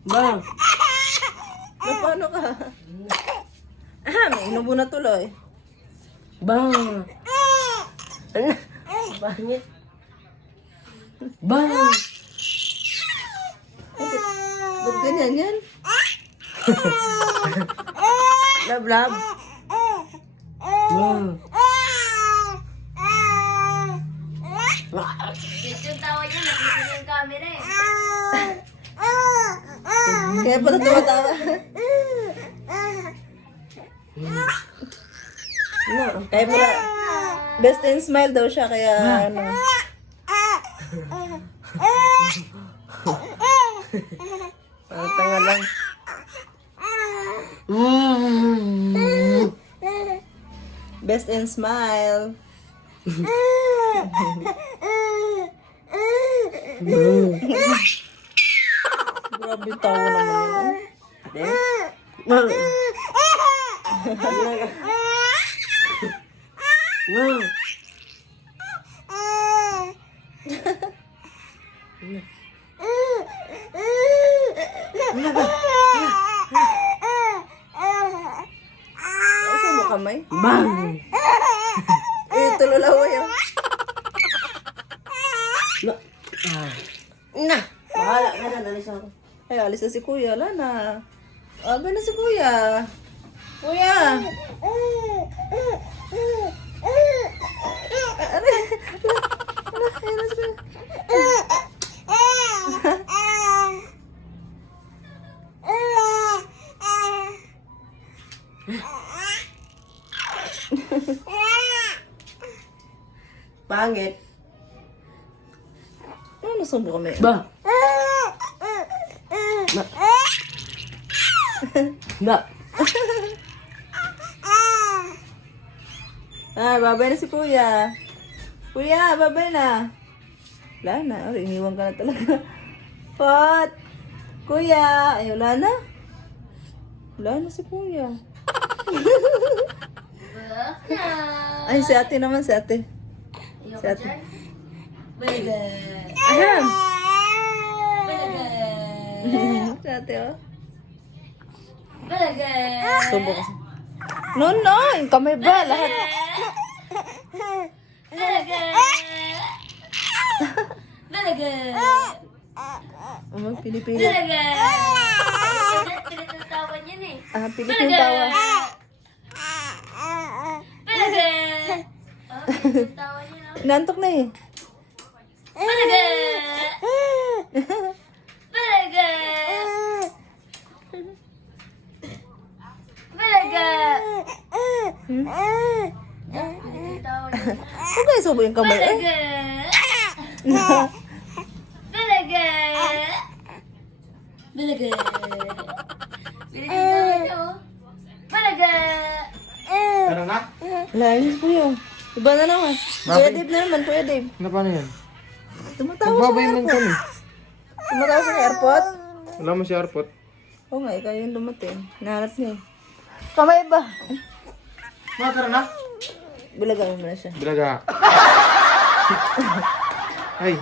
Bang! Paano ka? May inubo na tuloy. Bang! Ano? Bangit. Bang! Ba't ganyan yan? Love, love. Bang! Ito yung tawa niya, nakikita yung camera eh. Kaya pala tumatawa. No, kaya pala best in smile daw siya, kaya ano. Parang tanga lang. Best in smile. Grabe yung tawa naman yun. Bang! Bang! Saan mo kamay? Bang! Tululawa yun. Na! Ah! Na! Bahala ka na, nalis ako. Ay, alis na si kuya. Wala na. Aga na si kuya. Kuya! Pangit. Ano sumbo kami? Bang! Na! Babay na si kuya. Kuya, babay na. Wala na. Iniwan ka na talaga. Pot! Kuya! Ay, wala na. Wala na si kuya. Ay, si ate naman, si ate. Si ate. Ahem! Si ate, oh. Subo kasi. No, no! Yung kamay ba? Lahat. Pilipino. Pinatawan yan eh. Pilipino tawa. Pinatawan yan oh. Nantok na eh. Huwag kayo subo yung kamay. Tara na. Layos ko yun. Iba na naman. Kuya Dave na naman, Kuya Dave. Ano paano yan? Tumatawa sa Babay man airport. kami. Tumatawa sa airport. Wala mo si Arpot. Oo nga, ikaw yung dumating. Nahanap niya eh. Kamay ba? Ma, tara na. Bilagay mo na siya. Bilaga. Ay.